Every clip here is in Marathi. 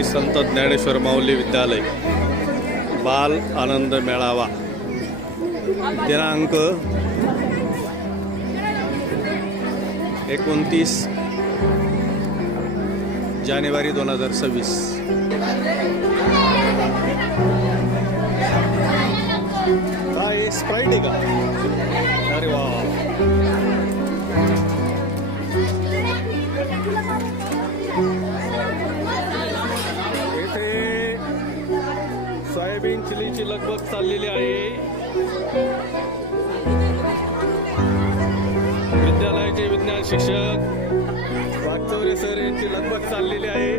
श्री संत ज्ञानेश्वर माऊली विद्यालय बाल आनंद मेळावा दिनांक 29 जानेवारी 2026। काय स्प्राईट आहे का? अरे वा, इथे सोयाबीन चिलीची लगबग चाललेली आहे। विद्यालयाचे विज्ञान शिक्षक वागचौरे सर यांची लगबग चाललेली आहे।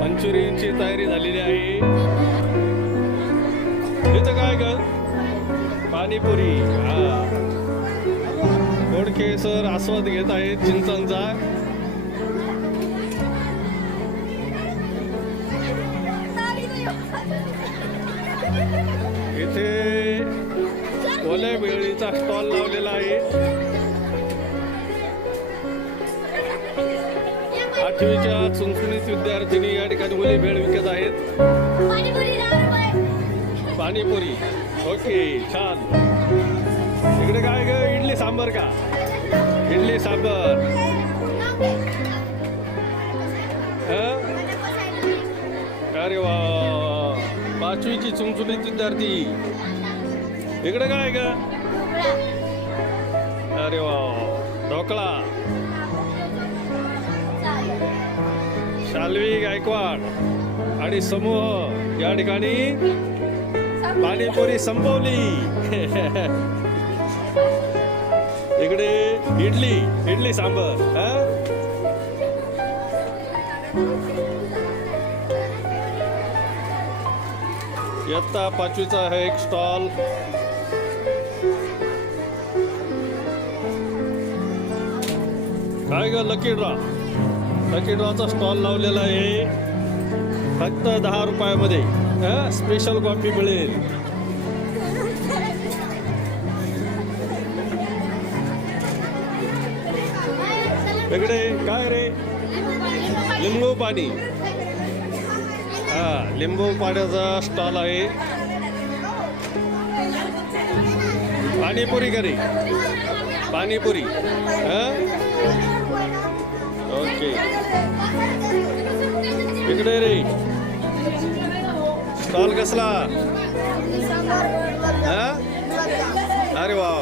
मंचुरियनची तयारी झालेली आहे। इथं काय ग? पाणीपुरी। गोडके सर आस्वाद घेत आहेत चिंचणचा। इथे ओल्या भेळीचा स्टॉल लावलेला आहे। 8वीच्या चुनचुनीत विद्यार्थिनी या ठिकाणी ओली भेळ विकत आहेत। पाणीपुरी, ओके, छान। इकडे काय ग? इडली सांबर का? इडली सांबर। अरे वा, 5वीची चुनचुनीत विद्यार्थी। इकडे काय ग? अरे वा, ढोकळा। शाल्वी गायकवाड आणि समूह या ठिकाणी पाणीपुरी संपवली। इकडे इडली सांबर। इयत्ता 5वीचा आहे एक स्टॉल। काय ग? लकी ड्रॉचा स्टॉल लावलेला आहे। फक्त 10 रुपयामध्ये स्पेशल कॉफी मिळेल। इकडे काय रे? लिंबू पाणी। लिंबू पाण्याचा स्टॉल आहे। पाणीपुरी करे, पाणीपुरी। ओके, इकडे रे स्टॉल कसला? अरे वा,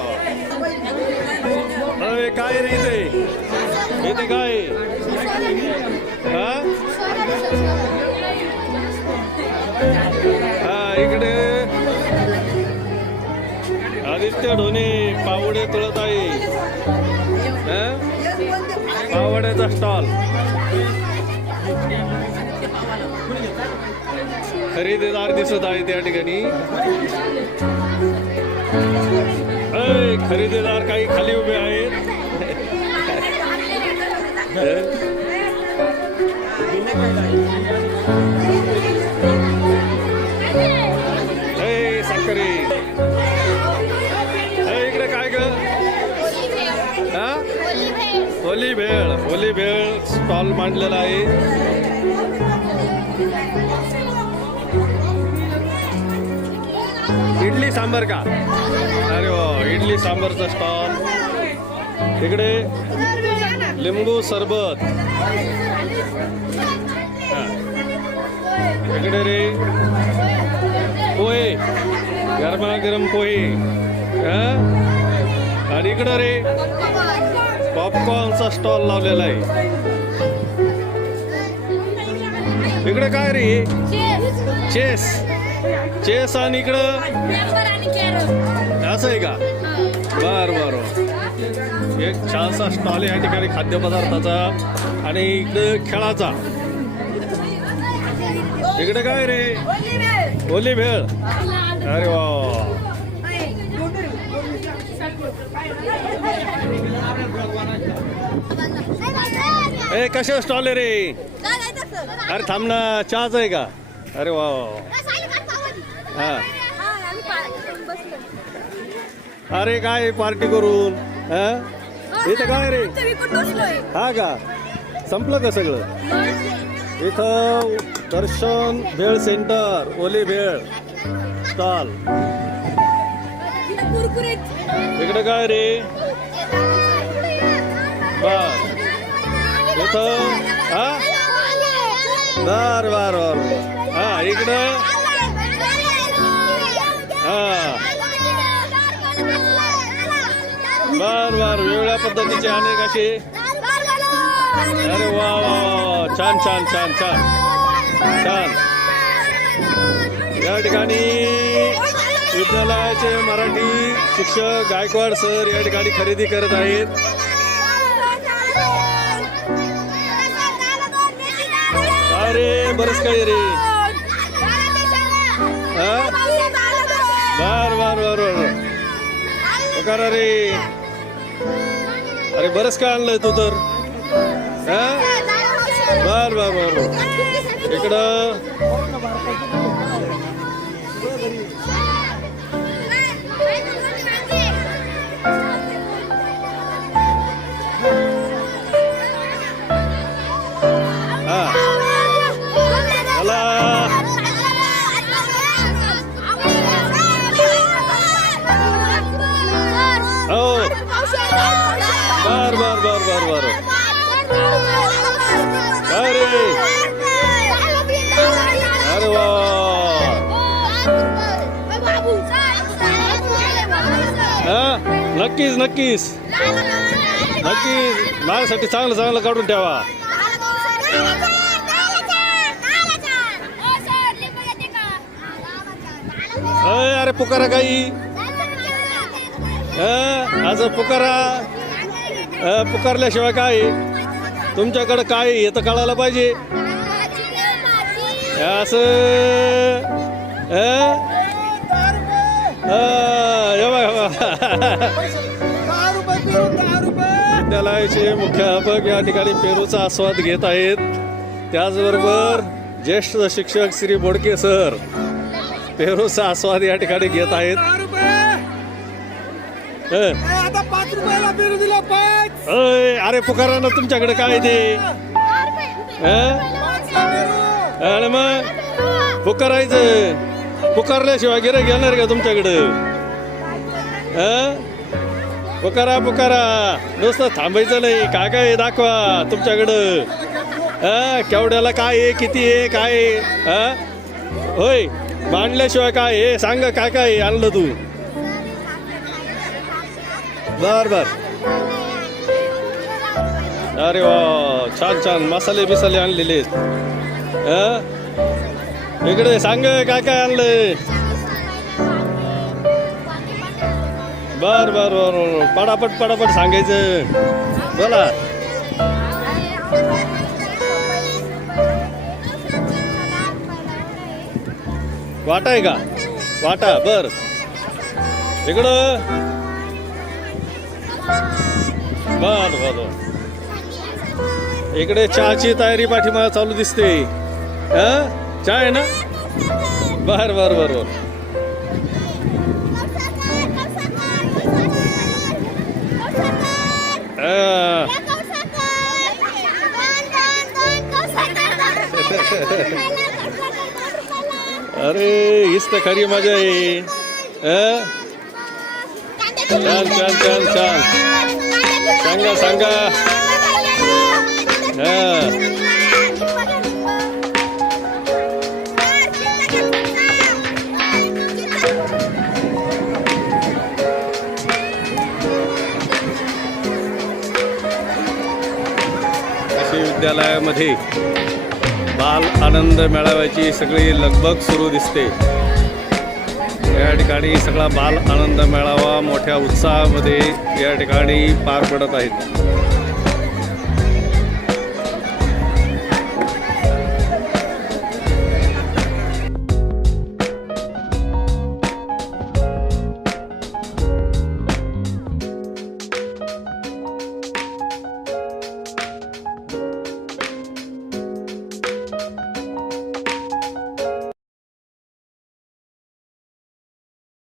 अरे काय रे इथे काय? इकडे आदित्य ढोणे पावडे तळत आहे। पावड्याचा स्टॉल। खरेदीदार दिसत आहे त्या ठिकाणी। खरेदीदार काही खाली उभे आहेत। साखरे। इकडे काय ग? ओली भेळ स्टॉल मांडलेला आहे। इडली सांबर का? अरे वा, इडली सांबरचा स्टॉल। इकडे लिंबू सरबत। इकडे रे पोहे, गरमागरम पोहे। आणि इकडे रे पॉपकॉर्नचा स्टॉल लावलेला आहे। इकडे काय रे? चेस आणि इकडं असं आहे का? बर, एक छानसा स्टॉल या ठिकाणी खाद्यपदार्थाचा आणि इकडे खेळाचा। इकडे काय रे? ओली भेळ। अरे वा, कशा स्टॉल आहे रे? अरे थांब ना, चहाच आहे का? अरे वा, अरे काय पार्टी करून इथं काय रे? हा का संपलं का सगळं? इथं दर्शन भेळ सेंटर, ओली भेळ स्टॉल. इकडे काय रे? बर इथं हा बर बर बर हा इकडं हा बर बर वेगळ्या पद्धतीचे अनेक असे. अरे वा वा वा छान छान छान छान छान. या ठिकाणी विद्यालयाचे मराठी शिक्षक गायकवाड सर या ठिकाणी खरेदी करत आहेत. अरे बरंच काही रे. बर बर बर बर करा रे. अरे बरंच काय आणलंय तू तर. बर बर बर इकडं हा चला. हो बर बर बर बर बर अरे अरे वा नक्कीच नक्कीच नक्कीच माझ्यासाठी चांगलं चांगलं काढून ठेवा. अरे पुकारा काही आज पुकारा पुकारल्याशिवाय काय तुमच्याकडं काय हे तर कळायला पाहिजे. असं विद्यालयाचे मुख्याध्यापक या ठिकाणी पेरूचा आस्वाद घेत आहेत. त्याचबरोबर ज्येष्ठ शिक्षक श्री बोडके सर पेरूचा आस्वाद या ठिकाणी घेत आहेत. अरे पुकारा ना तुमच्याकडे काय ते. अरे मग पुकारायचं पुकारल्याशिवाय गिऱ्हाईक घेणार का तुमच्याकडं. पुकारा पुकारा नुसतं थांबायचं नाही. काय काय दाखवा तुमच्याकडं. केवढ्याला काय आहे किती आहे काय होय मांडल्याशिवाय काय हे सांग. काय काय आणलं तू. बर बर अरे वा छान छान मसाले बिसाले आणलेले. इकडे सांग काय काय आणलंय. बर बर बर पटापट पटापट सांगायचं. बोला. वाटा आहे का वाटा. बर इकडं बर बर इकडे चहाची तयारी पाठीमागे चालू दिसते. चहा आहे ना. बर बर बर बर अरे हीच तर खरी मजा आहे. छान छान छान छान सांगा सांगा. कृषी विद्यालयामध्ये बाल आनंद मेळाव्याची सगळी लगबग सुरू दिसते. या ठिकाणी सगळा बाल आनंद मेळावा मोठ्या उत्साहामध्ये या ठिकाणी पार पडत आहेत.